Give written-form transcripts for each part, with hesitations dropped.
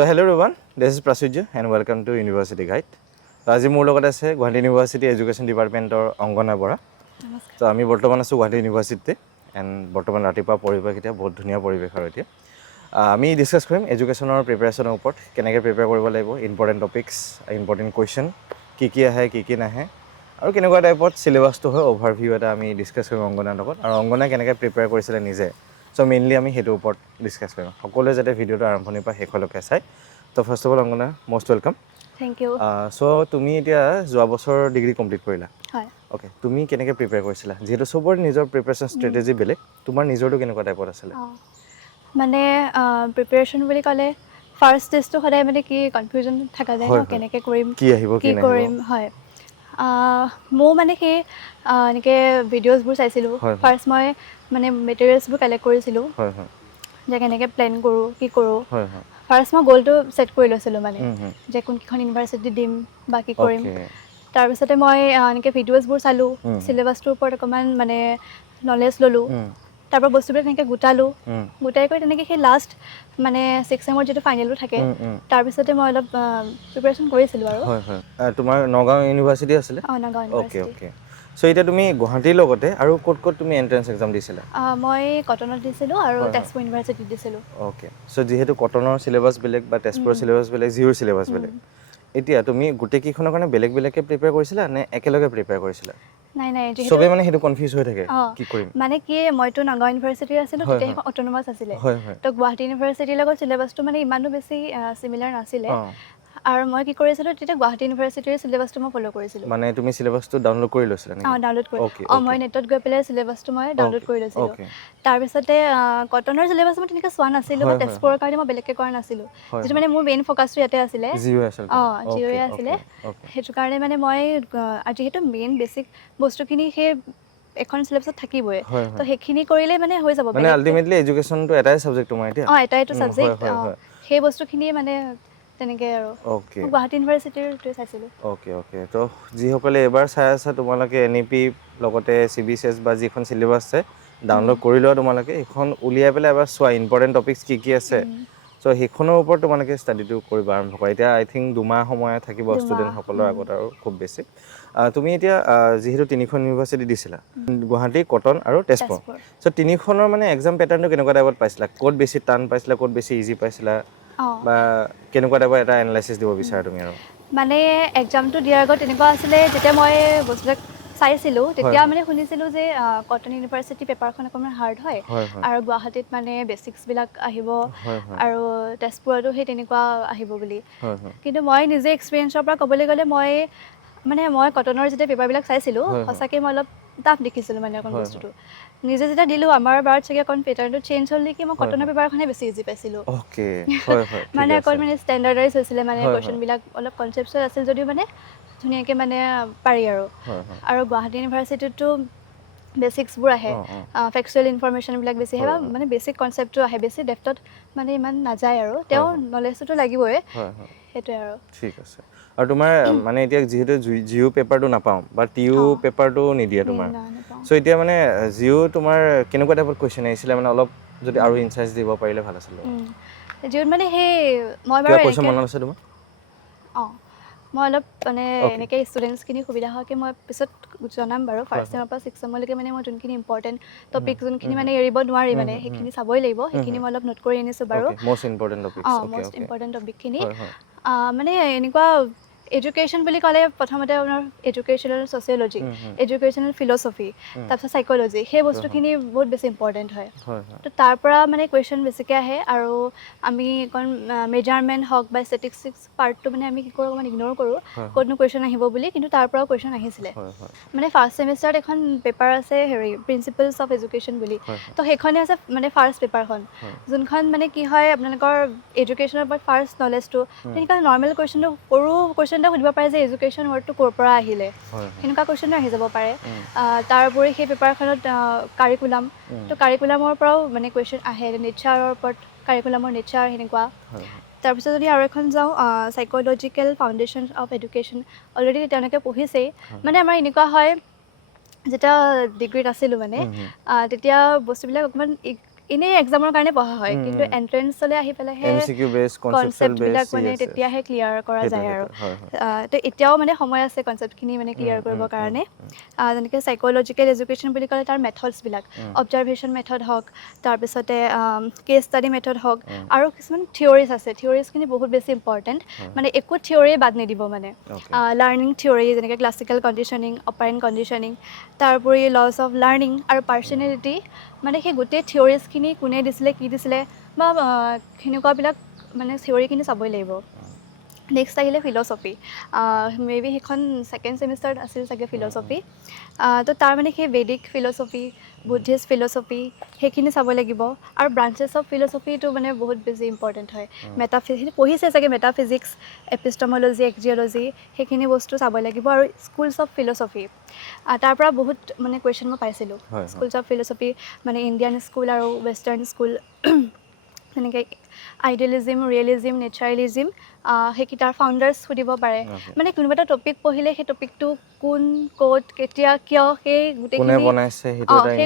So hello everyone, this is Prasujya and welcome to University Guide. So আজি মোৰ লগত আছে গুৱাহাটী ইউনিভাৰ্চিটি এডুকেশ্যন ডিপাৰ্টমেণ্টৰ অংগনা বৰা। তো আমি বৰ্তমান আছোঁ গুৱাহাটী ইউনিভাৰ্চিটিতে এণ্ড বৰ্তমান ৰাতিপুৱা পৰিৱেশ এতিয়া বহুত ধুনীয়া পৰিৱেশ আৰু এতিয়া আমি ডিছকাছ কৰিম এডুকেশ্যনৰ প্ৰিপেৰেশ্যনৰ ওপৰত কেনেকৈ প্ৰিপেয়াৰ কৰিব লাগিব ইম্পৰ্টেণ্ট টপিকছ ইম্পৰ্টেণ্ট কুৱেশ্যন কি আহে কি নাহে আৰু কেনেকুৱা টাইপত চিলেবাছটো হয় অভাৰভিউ এটা আমি ডিছকাছ কৰিম অংগনাৰ লগত আৰু অংগনাই কেনেকৈ প্ৰিপেয়াৰ কৰিছিলে নিজে চ' মেইনলি আমি সেইটোৰ ওপৰত ডিছকাছ কৰিম সকলোৱে যাতে ভিডিঅ'টো আৰম্ভণিৰ পৰা শেষলৈকে চায় তো first of all Angana most welcome thank you so' তুমি এতিয়া যোৱা বছৰ ডিগ্ৰী কমপ্লিট কৰিলা হয় অ'কে তুমি কেনেকৈ প্ৰিপেয়াৰ কৰিছিলা যিহেতু চবৰে নিজৰ প্ৰিপেৰেশ্যন ষ্ট্ৰেটেজি বেলেগ তোমাৰ নিজৰটো কেনেকুৱা টাইপত আছিলে মানে প্ৰিপেৰেশ্যন বুলি ক'লে ফাৰ্ষ্ট ষ্টেজটো সদায় মানে কি কনফিউজন থকা যায় ন কেনেকৈ কৰিম কি আহিব কি কৰিম হয় মোৰ মানে সেই এনেকৈ ভিডিঅ'জবোৰ চাইছিলোঁ ফাৰ্ষ্ট মই মানে মেটেৰিয়েলছবোৰ কালেক্ট কৰিছিলোঁ যে কেনেকৈ প্লেন কৰোঁ কি কৰোঁ ফাৰ্ষ্ট মই গ'লটো ছেট কৰি লৈছিলোঁ মানে যে কোনকেইখন ইউনিভাৰ্চিটি দিম বা কি কৰিম তাৰপিছতে মই এনেকৈ ভিডিঅ'জবোৰ চালোঁ চিলেবাছটোৰ ওপৰত অকণমান মানে নলেজ ল'লোঁ তাৰপৰা বস্তুবিলাক তেনেকৈ গোটাই কৰি তেনেকৈ সেই লাষ্ট মানে 6 ছেমৰ যিটো ফাইনেলটো থাকে তাৰপিছতে মই অলপ প্ৰিপেৰেশ্যন কৰিছিলোঁ আৰু হয় তোমাৰ নগাঁও ইউনিভাৰ্চিটি আছিলে নগাঁও ইউনিভাৰ্চিটি চ' এতিয়া তুমি গুৱাহাটীৰ লগতে আৰু ক'ত তুমি এণ্ট্ৰেঞ্চ এক্সাম দিছিলা মই কটনত দিছিলোঁ আৰু তেজপুৰ ইউনিভাৰ্চিটিত দিছিলোঁ অ'কে চ' যিহেতু কটনৰ চিলেবাছ বেলেগ বা তেজপুৰৰ চিলেবাছ বেলেগ জিঅ'ৰ চিলেবাছ বেলেগ এতিয়া তুমি গোটেইকেইখনৰ কাৰণে বেলেগকৈ প্ৰিপেয়াৰ কৰিছিলা নে একেলগে প্ৰিপেয়াৰ কৰিছিলা নাই চবেই মানে সেইটো কনফিউজ হৈ থাকে কি কৰিম মানে কি মইতো নগাঁও ইউনিভাৰ্চিটিৰ আছিলোঁ তেতিয়া সেইখন অট'নমাছ আছিলে তো গুৱাহাটী ইউনিভাৰ্চিটিৰ লগত চিলেবাছটো মানে ইমানো বেছি চিমিলাৰ নাছিলে আৰু মই কি কৰিছিলোঁ তেতিয়া গুৱাহাটী ইউনিভাৰ্চিটিৰ চিলেবাছটো মই ফ'ল' কৰিছিলোঁ মানে তুমি চিলেবাছটো ডাউনলোড কৰি লৈছিলা ডাউনলোড কৰি মই নেটত গৈ পেলাই চিলেবাছটো মই ডাউনলোড কৰি লৈছিলোঁ তাৰপিছতে কটনৰ চিলেবাছ মই তেনেকৈ চোৱা নাছিলোঁ বা তেজপুৰৰ কাৰণে মই বেলেগকৈ কৰা নাছিলোঁ যিটো মানে মোৰ মেইন ফ'কাছটো ইয়াতে আছিলে জিঅ'য়ে আছিলে সেইটো কাৰণে মানে মই যিহেতু মেইন বেছিক বস্তুখিনি সেই এখন চিলেবাছত থাকিবই তো সেইখিনি কৰিলে মানে হৈ যাব মানে আল্টিমেটলি এডুকেশ্যনটো এটাই ছাবজেক্ট তোমাৰ এতিয়া এটাইটো ছাবজেক্ট সেই বস্তুখিনিয়ে মানে তেনেকৈ আৰু গুৱাহাটী ইউনিভাৰ্চিটিৰ চাইছিলোঁ অ'কে তো যিসকলে এইবাৰ চাই আছা তোমালোকে NEP লগতে CBCS বা যিখন চিলেবাছ আছে ডাউনলোড কৰি লোৱা তোমালোকে সেইখন উলিয়াই পেলাই এবাৰ চোৱা ইম্পৰ্টেণ্ট টপিকছ কি আছে চ' সেইখনৰ ওপৰত তোমালোকে ষ্টাডিটো কৰিব আৰম্ভ কৰা এতিয়া আই থিংক 2 মাহ সময় থাকিব ষ্টুডেণ্টসকলৰ আগত আৰু খুব বেছি তুমি এতিয়া যিহেতু 3খন ইউনিভাৰ্চিটি দিছিলা গুৱাহাটী কটন আৰু তেজপুৰ চ' 3খনৰ মানে এক্সাম পেটাৰ্ণটো কেনেকুৱা টাইপত পাইছিলা ক'ত বেছি টান পাইছিলা ক'ত বেছি ইজি পাইছিলা বা কেনেকুৱা টাইপৰ এটা এনালাইচিছ দিব বিচাৰা তুমি আৰু মানে এক্সামটো দিয়াৰ আগত তেনেকুৱা আছিলে যেতিয়া মই বস্তুবিলাক চাইছিলোঁ তেতিয়া মানে শুনিছিলোঁ যে কটন ইউনিভাৰ্চিটি পেপাৰখন অকণমান হাৰ্ড হয় আৰু গুৱাহাটীত মানে বেচিক্সবিলাক আহিব আৰু তেজপুৰতো সেই তেনেকুৱা আহিব বুলি কিন্তু মই নিজে এক্সপিৰিয়েঞ্চৰ পৰা ক'বলৈ গ'লে মই কটনৰ যেতিয়া পেপাৰবিলাক চাইছিলোঁ সঁচাকৈ মই অলপ টাফ দেখিছিলোঁ মানে অকণ বস্তুটো নিজে যেতিয়া দিলোঁ আমাৰ বাৰত চাগে অকণ পেটাৰ্ণটো চেঞ্জ হ'ল নেকি মই কটনৰ পেপাৰখনে বেছি ইজি পাইছিলোঁ মানে অকণ মানে ষ্টেণ্ডাৰ্ডাইজ হৈছিলে মানে কুৱেশ্যনবিলাক অলপ কনচেপ্টচুৱেল আছিল যদিও মানে ধুনীয়াকৈ মানে পাৰি আৰু গুৱাহাটী ইউনিভাৰ্চিটিতো বেচিক্সবোৰ আহে ফেক্সুৱেল ইনফৰমেশ্যনবিলাক বেছি আহে বা মানে বেচিক কনচেপ্টটো আহে বেছি ডেফটত মানে ইমান নাযায় আৰু তেওঁ নলেজটোতো লাগিবই সেইটোৱে আৰু ঠিক আছে আৰু তোমাৰ মানে এতিয়া যিহেতু জিঅ' পেপাৰটো নাপাওঁ বা টিউ পেপাৰটো নিদিয়ে তোমাৰ চ' এতিয়া মানে জিঅ' তোমাৰ কেনেকুৱা টাইপত কুৱেশ্যন আহিছিলে মানে অলপ যদি আৰু ইনচাইটছ দিব পাৰিলে ভাল আছিলে জিঅ'ত মানে সেই মই বাৰু কুৱেশ্যন মনত আছে তোমাৰ মই অলপ মানে এনেকৈ ষ্টুডেণ্টছখিনি সুবিধা হোৱাকৈ মই পিছত জনাম বাৰু ফাৰ্ষ্ট ছেমৰ পৰা 6 ছেমলৈকে মানে মই যোনখিনি ইম্পৰ্টেণ্ট টপিক যোনখিনি মানে এৰিব নোৱাৰি মানে সেইখিনি চাবই লাগিব সেইখিনি মই অলপ নোট কৰি আনিছোঁ বাৰু মষ্ট ইম্পৰ্টেণ্ট টপিকখিনি মানে এনেকুৱা এডুকেশ্যন বুলি ক'লে প্ৰথমতে আপোনাৰ এডুকেশ্যনেল ছ'চিয়'লজি এডুকেশ্যনেল ফিল'চফি তাৰপিছত চাইক'লজি সেই বস্তুখিনি বহুত বেছি ইম্পৰ্টেণ্ট হয় তো তাৰ পৰা মানে কুৱেশ্যন বেছিকৈ আহে আৰু আমি অকণ মেজাৰমেণ্ট হওক বা ষ্টেটিষ্টিক্স পাৰ্টটো মানে আমি কি কৰোঁ অকণমান ইগন'ৰ কৰোঁ ক'তনো কুৱেশ্যন আহিব বুলি কিন্তু তাৰ পৰাও কুৱেশ্যন আহিছিলে মানে ফাৰ্ষ্ট ছেমিষ্টাৰত এখন পেপাৰ আছে প্ৰিন্সিপলছ অফ এডুকেশ্যন বুলি তো সেইখনে আছে মানে ফাৰ্ষ্ট পেপাৰখন যোনখন মানে কি হয় আপোনালোকৰ এডুকেশ্যনৰ ওপৰত ফাৰ্ষ্ট নলেজটো তেনেকুৱা নৰ্মেল কুৱেশ্যনটো সৰু কুৱেশ্যন এটা সুধিব পাৰে যে এডুকেশ্যন ৱৰ্ডটো ক'ৰ পৰা আহিলে সেনেকুৱা কুৱেশ্যনো আহি যাব পাৰে তাৰ উপৰি সেই পেপাৰখনত কাৰিকুলাম তো কাৰিকুলামৰ পৰাও মানে কুৱেশ্যন আহে নেচাৰৰ ওপৰত কাৰিকুলামৰ নেচাৰ সেনেকুৱা তাৰপিছত যদি আৰু এখন যাওঁ psychological foundation of education already তেওঁলোকে পঢ়িছেই মানে আমাৰ এনেকুৱা হয় যেতিয়া ডিগ্ৰীত আছিলোঁ মানে তেতিয়া বস্তুবিলাক অকণমান এনেই এক্সামৰ কাৰণে পঢ়া হয় কিন্তু এণ্ট্ৰেঞ্চলৈ আহি পেলাইহে MCQ বেছ কনচেপ্টুৱেল কনচেপ্টবিলাক বেছ মানে তেতিয়াহে ক্লিয়াৰ কৰা যায় আৰু হয় তো এতিয়াও মানে সময় আছে কনচেপ্টখিনি মানে ক্লিয়াৰ কৰিবৰ কাৰণে যেনেকৈ চাইক'লজিকেল এডুকেশ্যন বুলি ক'লে তাৰ মেথডছবিলাক অবজাৰভেশ্যন মেথড হওক তাৰপিছতে কেছ ষ্টাডি মেথড হওক আৰু কিছুমান থিয়ৰিজ আছে থিয়ৰিজখিনি বহুত বেছি ইম্পৰ্টেণ্ট মানে একো থিয়ৰিয়ে বাদ নিদিব মানে লাৰ্ণিং থিয়ৰি যেনেকৈ ক্লাছিকেল কণ্ডিশ্যনিং অপাৰেণ্ট কণ্ডিশ্যনিং তাৰোপৰি লছ অফ লাৰ্ণিং আৰু পাৰ্চনেলিটি মানে সেই গোটেই থিয়ৰিজখিনি কোনে দিছিলে কি দিছিলে বা সেনেকুৱাবিলাক মানে থিয়ৰিখিনি চাবই লাগিব নেক্সট আহিলে ফিল'চফি মে বি সেইখন ছেকেণ্ড ছেমিষ্টাৰত আছিল চাগে ফিল'চফি তো তাৰ মানে সেই বেদিক ফিল'চফি বুদ্ধিষ্ট ফিল'চফি সেইখিনি চাব লাগিব আৰু ব্ৰাঞ্চেছ অফ ফিল'চফিটো মানে বহুত বেছি ইম্পৰ্টেণ্ট হয় মেটাফিজিক্স পঢ়িছে চাগে মেটাফিজিক্স এপিষ্টমলজি এক্সজিঅ'লজি সেইখিনি বস্তু চাব লাগিব আৰু স্কুলছ অফ ফিল'চফি তাৰ পৰা বহুত মানে কুৱেশ্যন মই পাইছিলোঁ স্কুলছ অফ ফিল'চফি মানে ইণ্ডিয়ান স্কুল আৰু ৱেষ্টাৰ্ণ স্কুল তেনেকৈ আইডিয়েলিজিম ৰিয়েলিজিম নেচাৰেলিজিম সেইকেইটাৰ ফাউণ্ডাৰ্ছ সুধিব পাৰে মানে কোনোবা এটা টপিক পঢ়িলে সেই টপিকটো কোন ক'ত কেতিয়া কিয় সেই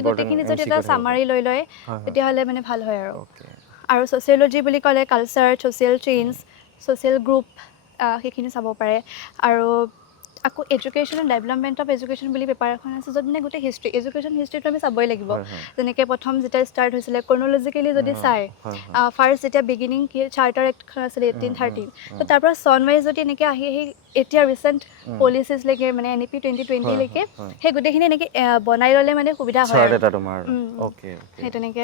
গোটেইখিনি যদি এটা চামাৰি লৈ লয় তেতিয়াহ'লে মানে ভাল হয় আৰু ছ'চিয়লজি বুলি ক'লে culture social change social group সেইখিনি চাব পাৰে আৰু আকৌ education and development of education বুলি পেপাৰ এখন আছে য'ত মানে গোটেই হিষ্ট্ৰী এডুকেশ্যন হিষ্ট্ৰীটো আমি চাবই লাগিব যেনেকৈ প্ৰথম যেতিয়া ষ্টাৰ্ট হৈছিলে ক্ৰন'লজিকেলি যদি চাই ফাৰ্ষ্ট যেতিয়া বিগিনিং চাৰ্টাৰ এক্টখন আছিলে 1813 তো তাৰ পৰা চন ৱাইজ যদি এনেকৈ আহি আহি এতিয়া ৰিচেণ্ট পলিচিছলৈকে মানে NEP 2020লৈকে সেই গোটেইখিনি এনেকৈ বনাই ল'লে মানে সুবিধা হয় সেই তেনেকৈ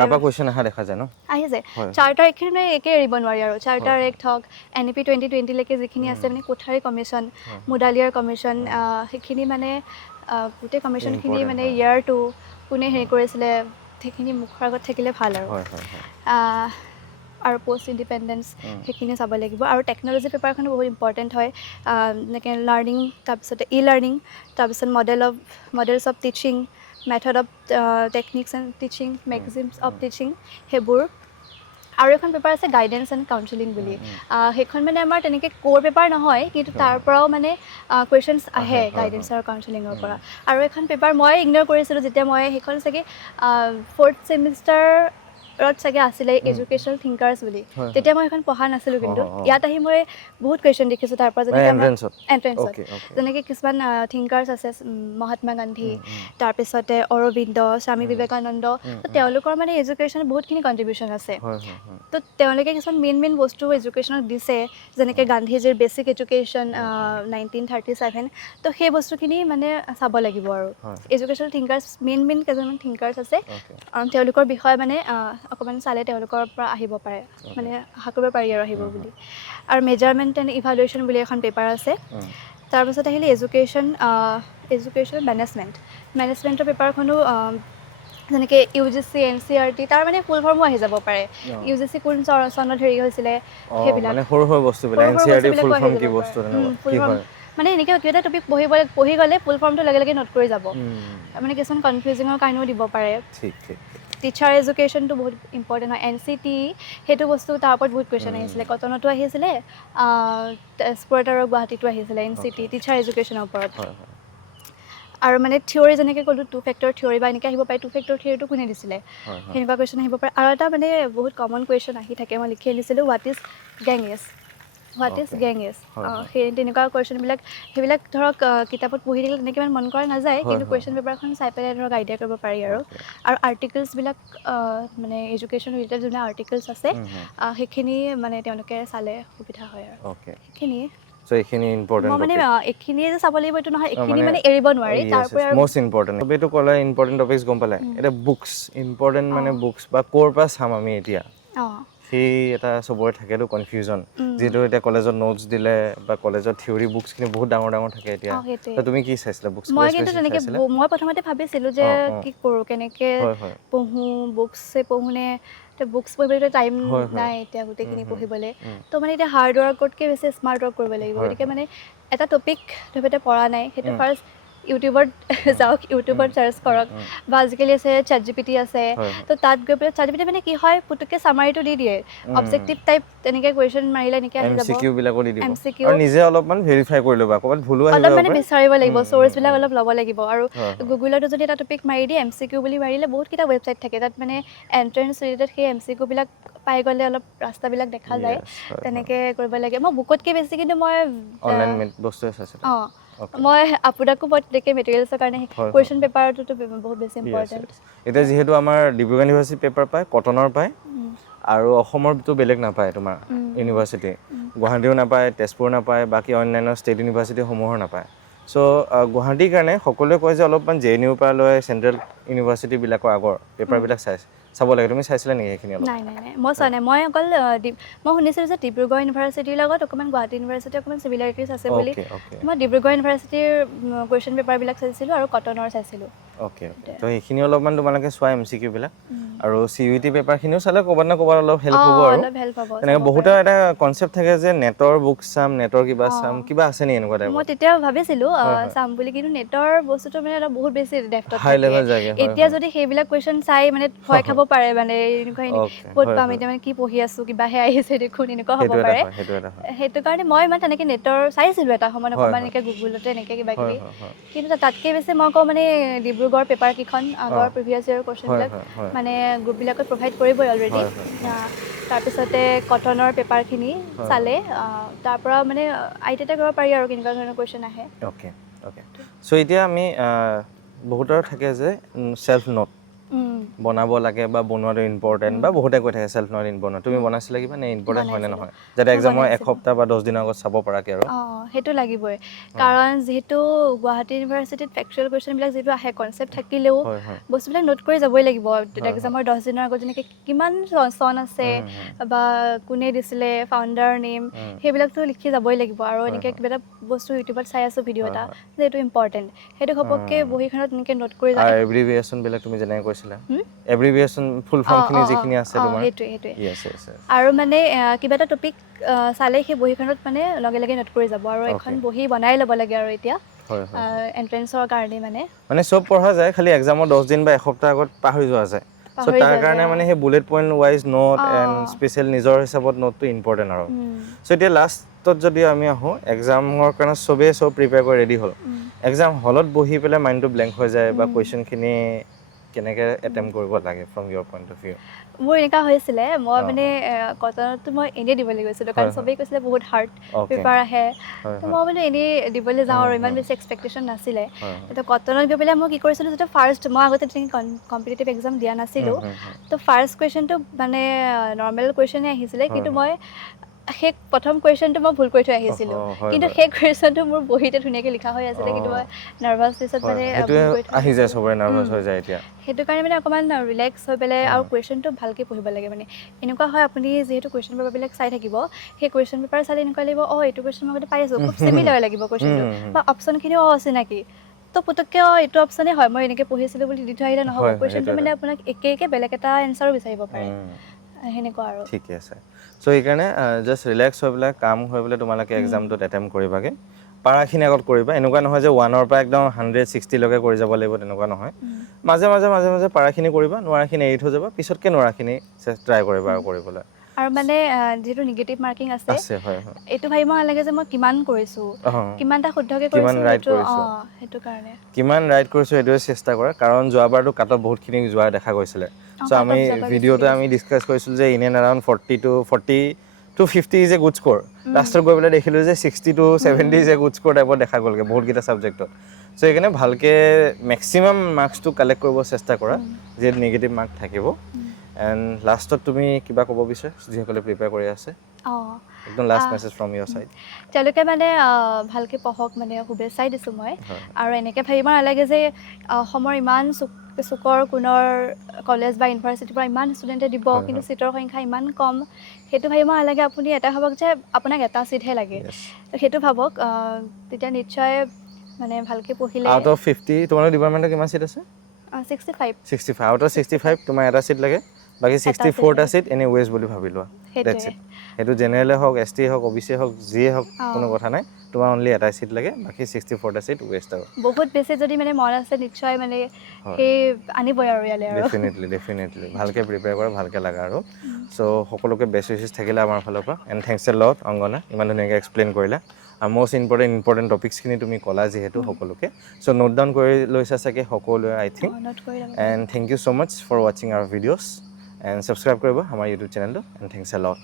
আহি যায় চাৰ্টাৰ এক্টখিনি মানে একে এৰিব নোৱাৰি আৰু চাৰ্টাৰ এক্ট হওক NEP 2020লৈকে যিখিনি আছে মানে কোঠাৰী কমিশ্যন মুডালিয়াৰ কমিশ্যন সেইখিনি মানে গোটেই কমিশ্যনখিনি মানে ইয়াৰটো কোনে হেৰি কৰিছিলে সেইখিনি মুখৰ আগত থাকিলে ভাল আৰু পষ্ট ইণ্ডিপেণ্ডেঞ্চ সেইখিনি চাব লাগিব আৰু টেকন'লজি পেপাৰখনো বহুত ইম্পৰ্টেণ্ট হয় যেনেকৈ লাৰ্ণিং তাৰপিছতে লাৰ্ণিং তাৰপিছত models of teaching method of techniques and teaching mechanisms of teaching সেইবোৰ আৰু এখন পেপাৰ আছে গাইডেন্স এণ্ড কাউন্সেলিং বুলি সেইখন মানে আমাৰ তেনেকৈ ক'ৰ পেপাৰ নহয় কিন্তু তাৰ পৰাও মানে কুৱেশ্যনছ আহে গাইডেন্স আৰু কাউন্সেলিঙৰ পৰা আৰু এখন পেপাৰ মই ইগন'ৰ কৰিছিলোঁ যেতিয়া মই সেইখন চাগে 4th ছেমিষ্টাৰত চাগে আছিলে এডুকেশ্যনেল থিংকাৰ্ছ বুলি তেতিয়া মই সেইখন পঢ়া নাছিলোঁ কিন্তু ইয়াত আহি মই বহুত কুৱেশ্যন দেখিছোঁ তাৰ পৰা যেনেকৈ আমাৰ এণ্ট্ৰেঞ্চত যেনেকৈ কিছুমান থিংকাৰ্ছ আছে মহাত্মা গান্ধী তাৰপিছতে অৰবিন্দ স্বামী বিবেকানন্দ তো তেওঁলোকৰ মানে এডুকেশ্যনত বহুতখিনি কণ্ট্ৰিবিউশ্যন আছে তো তেওঁলোকে কিছুমান মেইন বস্তু এডুকেশ্যনত দিছে যেনেকৈ গান্ধীজীৰ বেছিক এডুকেশ্যন 1937 তো সেই বস্তুখিনি মানে চাব লাগিব আৰু এডুকেশ্যনেল থিংকাৰ্ছ মেইন কেইজনমান থিংকাৰ্ছ আছে তেওঁলোকৰ বিষয়ে মানে অকণমান চালে তেওঁলোকৰ পৰা আহিব পাৰে মানে আশা কৰিব পাৰি আৰু আহিব বুলি আৰু মেজাৰমেণ্ট এণ্ড ইভালুৱেশ্যন বুলি এখন পেপাৰ আছে তাৰপিছত আহিলে এডুকেশ্যন মেনেজমেণ্টৰ পেপাৰখনো যেনেকৈ UGC NCERT তাৰ মানে ফুল ফৰ্মো আহি যাব পাৰে UGC কোন চনত হেৰি হৈছিলে সেইবিলাক মানে এনেকৈ কিবা এটা টপিক পঢ়ি গ'লে ফুল ফৰ্মটো লগে লগে নোট কৰি যাব মানে কিছুমান কনফিউজিঙৰ কাৰণেও দিব পাৰে টিচাৰ এডুকেশ্যনটো বহুত ইম্পৰ্টেণ্ট হয় NCT সেইটো বস্তু তাৰ ওপৰত বহুত কুৱেশ্যন আহিছিলে কটনতো আহিছিলে তেজপুৰত আৰু গুৱাহাটীতো আহিছিলে NCT টিচাৰ এডুকেশ্যনৰ ওপৰত আৰু মানে থিয়ৰি যেনেকৈ ক'লোঁ 2 ফেক্টৰ থিয়ৰি বা এনেকৈ আহিব পাৰে 2 ফেক্টৰ থিয়ৰিটো কোনে দিছিলে সেনেকুৱা কুৱেশ্যন আহিব পাৰে আৰু এটা মানে বহুত কমন কুৱেশ্যন আহি থাকে মই লিখি আনিছিলোঁ হোৱাট ইজ গেং ইজ সেই তেনেকুৱা কুৱেশ্যনবিলাক সেইবিলাক ধৰক কিতাপত পঢ়ি থাকিলে তেনেকৈ ইমান মন কৰা নাযায় কিন্তু কুৱেশ্যন পেপাৰখন চাই পেলাই ধৰক আইডিয়া কৰিব পাৰি আৰু আৰ্টিকলছবিলাক মানে এডুকেশ্যন ৰিলেটেড যোনবিলাক আৰ্টিকলছ আছে সেইখিনি মানে তেওঁলোকে চালে সুবিধা হয় আৰু সেইখিনিয়ে এইখিনি ইম্পৰ্টেণ্ট মানে এইখিনিয়ে যে চাব লাগিব এইটো নহয় এইখিনি মানে এৰিব নোৱাৰি তাৰপৰা মষ্ট ইম্পৰ্টেণ্ট এইটো ক'লে ইম্পৰ্টেণ্ট টপিকছ গম পালে এতিয়া বুকছ ইম্পৰ্টেণ্ট মানে বুকছ বা ক'ৰ পৰা চাম আমি এতিয়া সেই এটা চবৰে থাকেতো কনফিউজন যিহেতু এতিয়া কলেজত নোটছ দিলে বা কলেজত থিয়ৰী বুকছখিনি বহুত ডাঙৰ থাকে এতিয়া তুমি কি চাইছিলা বুকছ মই কিন্তু তেনেকৈ মই প্ৰথমতে ভাবিছিলোঁ যে কি কৰোঁ কেনেকৈ পঢ়োঁ বুকছে পঢ়োঁনে বুকছ পঢ়িবলৈ টাইম নাই এতিয়া গোটেইখিনি পঢ়িবলৈ তো মানে এতিয়া হাৰ্ড ৱৰ্কতকৈ বেছি স্মাৰ্ট ৱৰ্ক কৰিব লাগিব গতিকে মানে এটা টপিক ধৰক পৰা নাই সেইটো ফাৰ্ষ্ট ইউটিউবত যাওক, ইউটিউবত চাৰ্চ কৰক, বা আজিকালি আছে ChatGPT আছে, তো তাত গৈ পেলাই ChatGPT মানে কি হয় পুতুককৈ চামাৰিটো দি দিয়ে, অবজেক্টিভ টাইপ তেনেকৈ কুৱেশ্যন মাৰিলে এনেকৈ আহি যাব, MCQ বিলাকো দি দিব MCQ আৰু নিজে অলপমান ভেৰিফাই কৰি ল'বা, ক'ৰবাত ভুলো আহিব অলপ মানে পাৰে। বিচাৰিব লাগিব, চ'ৰ্চবিলাক অলপ ল'ব লাগিব। আৰু হয়, হয়। গুগলতো যদি এটা টপিক মাৰি দিয়ে MCQ বুলি মাৰিলে বহুতকেইটা ৱেবছাইট থাকে, তাত মানে এণ্ট্ৰেঞ্চ ৰিলেটেড সেই MCQ বিলাক পাই গ'লে অলপ ৰাস্তাবিলাক দেখা যায়, Yes, হয়, তেনেকৈ কৰিব লাগে। মই বুকতকৈ বেছি কিন্তু মই অনলাইন বস্তুৱে চাইছিলা? অঁ মই আপোনাকো মই তেনেকৈ মেটেৰিয়েলছৰ কাৰণে হয়, কুৱেশ্যন পেপাৰটোতো বহুত বেছি Yes, ইম্পৰ্টেণ্ট। yes. এতিয়া যিহেতু আমাৰ ডিব্ৰুগড় ইউনিভাৰ্চিটি পেপাৰ পায়, কটনৰ পায়, আৰু অসমৰতো বেলেগ নাপায় তোমাৰ ইউনিভাৰ্চিটি, গুৱাহাটীও নাপায়, তেজপুৰ নাপায়, বাকী অন্যান্য ষ্টেট ইউনিভাৰ্চিটিসমূহৰ নাপায়। চ' গুৱাহাটীৰ কাৰণে সকলোৱে কয় যে অলপমান JNU পৰা লৈ চেণ্ট্ৰেল ইউনিভাৰ্চিটিবিলাকৰ আগৰ পেপাৰবিলাক চাব লাগে। তুমি চাইছিলা নেকি সেইখিনি অলপ? নাই নাই নাই, মই চোৱা নাই। মই অকল মই শুনিছিলোঁ যে ডিব্ৰুগড় ইউনিভাৰ্চিটিৰ লগত অকণমান গুৱাহাটী ইউনিভাৰ্চিটিৰ অকণমান চিমিলাৰিটিজ আছে বুলি। অ'কে মই ডিব্ৰুগড় ইউনিভাৰ্চিটিৰ কুৱেশ্যন পেপাৰবিলাক চাইছিলোঁ আৰু কটনৰ চাইছিলোঁ। অ'কে তো সেইখিনি অলপমান তোমালোকে চোৱা MCQ বিলাক, আৰু CUET পেপাৰখিনিও চালে ক'ৰবাত না ক'ৰবাত অলপ হেল্প হ'ব আৰু। অলপ হেল্প হ'ব, তেনেকৈ বহুতৰ এটা কনচেপ্ট থাকে যে নেটৰ বুক চাম, নেটৰ কিবা চাম, কিবা আছে নেকি এনেকুৱা মই টাইপৰ? তেতিয়া ভাবিছিলোঁ চাম বুলি, কিন্তু নেটৰ বস্তুটো মানে অলপ বহুত বেছি ডেফ্টত হাই থাকে। লেভেল যায়গে, হয়, এতিয়া যদি সেইবিলাক কুৱেশ্যন চাই মানে ভয় খাব পাৰে, মানে এনেকুৱা অ'কে, ক'ত হয়, পাম হয়। এতিয়া, মানে কি পঢ়ি আছোঁ, কিবাহে আহিছে দেখোন, এনেকুৱা হ'ব সেইটো এটা পাৰে। হয়, সেইটো এটা হয়। সেইটো কাৰণে মই ইমান তেনেকৈ নেটৰ চাইছিলোঁ এটা সময়ত হয়, অকণমান হয়। এনেকৈ গুগলতে এনেকৈ কিবা হয়, কিবি, হয়, হয়। কিন্তু তাতকৈ বেছি মই কওঁ মানে ডিব্ৰুগড় পেপাৰকেইখন আগৰ প্ৰিভিয়াছ ইয়েৰৰ হয়, কুৱেশ্যনবিলাক হয়, হয়। মানে গ্ৰুপবিলাকত প্ৰভাইড কৰিবই অলৰেডি। হয়, হয়, হয়। তাৰপিছতে কটনৰ পেপাৰখিনি হয়, চালে তাৰ পৰা মানে আইডিয়া কৰিব পাৰি আৰু কেনেকুৱা ধৰণৰ কুৱেশ্যন আহে। Okay okay. চ' এতিয়া আমি বহুতৰ থাকে যে চেল্ফ নোট বনাব লাগে বা বনোৱাটো ইম্পৰ্টেণ্ট, বা বহুতে কৈ থাকে চেল্ফ নোট ইম্পৰ্টেণ্ট। তুমি বনাইছিলা কিবা, নে ইম্পৰ্টেণ্ট হয় নে বনাইছিলোঁ, নহয়, যাতে মই এক্সামৰ বনাইছিলোঁ। এসপ্তাহ বা 10 দিনৰ আগত চাব পৰাকৈ আৰু? সেইটো লাগিবই, কাৰণ যিহেতু গুৱাহাটী ইউনিভাৰ্চিটিত ফেকচুৱেল কুৱেশ্যনবিলাক যিটো আহে, কনচেপ্ট থাকিলেও হয়, হয়। বস্তুবিলাক নোট কৰি যাবই লাগিব। হয়, এক্সামৰ 10 দিনৰ আগত যেনেকৈ কিমান চন আছে বা কোনে দিছিলে, ফাউণ্ডাৰ নেম, সেইবিলাকতো লিখি যাবই লাগিব। আৰু হয়, এনেকৈ হয়। কিবা এটা বস্তু ইউটিউবত চাই আছোঁ ভিডিঅ' হয়, এটা হয়। যে এইটো ইম্পৰ্টেণ্ট, সেইটো ঘপককৈ বহীখনত এনেকৈ নোট কৰি আৰু যায়। এব্ৰিভিয়েশ্যনবিলাক তুমি যেনেকৈ কৈছিলা, এব্ৰিভিয়েশ্যন ফুল ফৰ্মখিনি যিখিনি আছে তোমাৰ? সেইটোৱে। য়েছ য়েছ য়েছ। আৰু মানে কিবা এটা টপিক চালে সেই বহীখনত মানে লগে লগে নোট কৰি যাব, আৰু এখন বহী বনাই ল'ব লাগে আৰু এতিয়া হয়, হয়। এণ্ট্ৰেঞ্চৰ কাৰণে মানে চব পঢ়া যায়, খালি এক্সামৰ 10 দিন বা এসপ্তাহ আগত পাহৰি যোৱা যায়। চ' পাহৰি তাৰ যোৱা কাৰণে যায়। মানে সেই bullet point wise note and special নিজৰ হিচাপত নোটটো ইম্পৰ্টেণ্ট আৰু। চ' এতিয়া লাষ্টত যদি আমি আহোঁ, এক্সামৰ কাৰণে চবেই চব প্ৰিপেয়াৰ কৰি ৰেডি হ'ল, এক্সাম হলত বহি পেলাই মাইণ্ডটো ব্লেংক হৈ যায়, বা কুৱেশ্যনখিনি কেনেকৈ এটেম্প্ট কৰিব লাগে from your point of view? মোৰ এনেকুৱা হৈছিলে, মই মানে কটনতো মই এনেই দিবলৈ গৈছিলোঁ, কাৰণ চবেই কৈছিলে বহুত হাৰ্ড পেপাৰ আহে, তো মই বোলো এনেই দিবলৈ যাওঁ আৰু ইমান বেছি এক্সপেক্টেশ্যন নাছিলে। তো কটনত গৈ পেলাই মই কি কৰিছিলোঁ, যেতিয়া মই আগতে তেনেকৈ কম্পিটিটিভ এক্সাম দিয়া নাছিলোঁ, তো ফাৰ্ষ্ট কুৱেশ্যনটো মানে নৰ্মেল কুৱেশ্যনেই আহিছিলে, কিন্তু মই সেই প্ৰথম কুৱেশ্যনটো মই ভুল কৰি থৈ আহিছিলোঁ, কিন্তু সেই কুৱেশ্যনটো মোৰ বহীতে ধুনীয়াকৈ লিখা হৈ আছিলে, কিন্তু মই নাৰ্ভাছনেছত মানে ভুল কৰি থৈ আহি যায়, আহিছিলোঁ। চবৰে নাৰ্ভাছ হৈ যায় এতিয়া। সেইটো কাৰণে মানে অকণমান ৰিলেক্স হৈ পেলাই আৰু কুৱেশ্যনটো ভালকৈ পঢ়িব লাগে। মানে এনেকুৱা হয়, আপুনি যিহেতু কুৱেশ্যন পেপাৰবিলাক চাই থাকিব, সেই কুৱেশ্যন পেপাৰ চালে এনেকুৱা লাগিব, এইটো কুৱেশ্যন মই আগতে পাই আছোঁ, খুব চিমিলাৰ লাগিব কুৱেশ্যনটো, বা অপশ্যনখিনিও অচিনাকি, তো পুটুককৈ এইটো অপশ্যনেই হয়, মই এনেকৈ পঢ়িছিলোঁ বুলি দি থৈ আহিলে নহ'ব, কুৱেশ্যনটো মানে আপোনাক একে বেলেগ এটা এনচাৰো বিচাৰিব পাৰে, সেনেকুৱা আৰু। ঠিকে আছে। চ' সেইকাৰণে জাষ্ট ৰিলেক্স হৈ পেলাই, কাম হৈ পেলাই তোমালোকে এক্সামটোত এটেম্প্ট কৰিবাগৈ। পাৰাখিনি আগত কৰিবা, এনেকুৱা নহয় যে 1ৰ পৰা একদম 160লৈকে কৰি যাব লাগিব, তেনেকুৱা নহয়। মাজে মাজে পাৰাখিনি কৰিবা, নোৱাৰাখিনি এৰি থৈ যাবা, পিছতকৈ নোৱাৰাখিনি ট্ৰাই কৰিবা আৰু কৰিবলৈ। আৰু মানে যিহেতু নিগেটিভ মাৰ্কিং আছে, হয়, হয়। এইটো ভাবিব নালাগে যে মই কিমান কৰিছোঁ, কিমানটা শুদ্ধকৈ কিমান কৰিছোঁ, ৰাইট কৰিছোঁ, সেইটো কাৰণে কিমান ৰাইট কৰিছোঁ সেইটোৱে চেষ্টা কৰা, কাৰণ যোৱাবাৰতো কাট অফ বহুতখিনি যোৱা দেখা গৈছিলে। চ' কাট আমি অফ যোৱাবাৰ ভিডিঅ'তে বেছিকৈ আমি গৈছে। ডিছকাছ কৰিছিলোঁ যে in and around 40 to 50 is a good score. লাষ্টত গৈ পেলাই দেখিলোঁ যে 60 to 70 is a good score টাইপত দেখা গ'লগৈ বহুতকেইটা ছাবজেক্টত। চ' সেইকাৰণে ভালকৈ মেক্সিমাম মাৰ্কছটো কালেক্ট কৰিব চেষ্টা কৰা, যিহেতু নিগেটিভ মাৰ্ক থাকিব। এণ্ড লাষ্টত তুমি কিবা ক'ব বিচাৰা যিসকলে প্ৰিপেয়াৰ কৰি আছে? একদম last message from your side. তেওঁলোকে মানে ভালকৈ পঢ়ক, মানে শুভেচ্ছাই দিছোঁ মই। আৰু এনেকৈ ভাবিব নালাগে যে অসমৰ ইমান চুকৰ কোণৰ কলেজ বা ইউনিভাৰ্চিটিৰ পৰা ইমান ষ্টুডেণ্টে দিব, কিন্তু ছিটৰ সংখ্যা ইমান কম, সেইটো ভাবিব নালাগে। আপুনি এটা ভাবক যে আপোনাক এটা ছিটহে লাগে, সেইটো ভাবক, তেতিয়া নিশ্চয় মানে ভালকৈ পঢ়িলে। আউট অফ 50 তোমালোকৰ ডিপাৰ্টমেণ্টৰ কিমান ছিট আছে? 65। 65 আউট অফ 65 তোমাৰ এটা ছিট লাগে, বাকী এটা 64টা চিট এনে ৱেষ্ট বুলি ভাবি লোৱা দ্যাটছ সেইটোৱে ইট সেইটো জেনেৰেলে হওক এছ টি হওক অ' বি চি হওক যিয়ে হওক অঁ। কোনো কথা নাই তোমাৰ অনলি এটাই চিট লাগে বাকী 64টা চিট ৱেষ্ট আৰু বহুত বেছি যদি মানে মন আছে নিশ্চয় মানে হয়। সেই আনিবই আৰু ইয়ালৈ আৰু ডেফিনেটলি ভালকৈ প্ৰিপেয়াৰ কৰা ভালকৈ লাগা আৰু চ' সকলোকে বেষ্ট উইচেছ থাকিলে আমাৰ ফালৰ পৰা এণ্ড থেংকছ এ লট অংগনা ইমান ধুনীয়াকৈ এক্সপ্লেইন কৰিলা আৰু মষ্ট ইম্পৰ্টেণ্ট টপিকছখিনি তুমি ক'লা যিহেতু সকলোকে চ' নোট ডাউন কৰি লৈছা চাগে সকলোৱে আই থিংক নোট কৰি ল'ব and thank you so' much for ৱাচিং আৱাৰ ভিডিঅ'ছ এণ্ড ছাবস্ক্ৰাইব কৰিব আমাৰ ইউটিউব চেনেলটো এণ্ড থেংকছ এ লট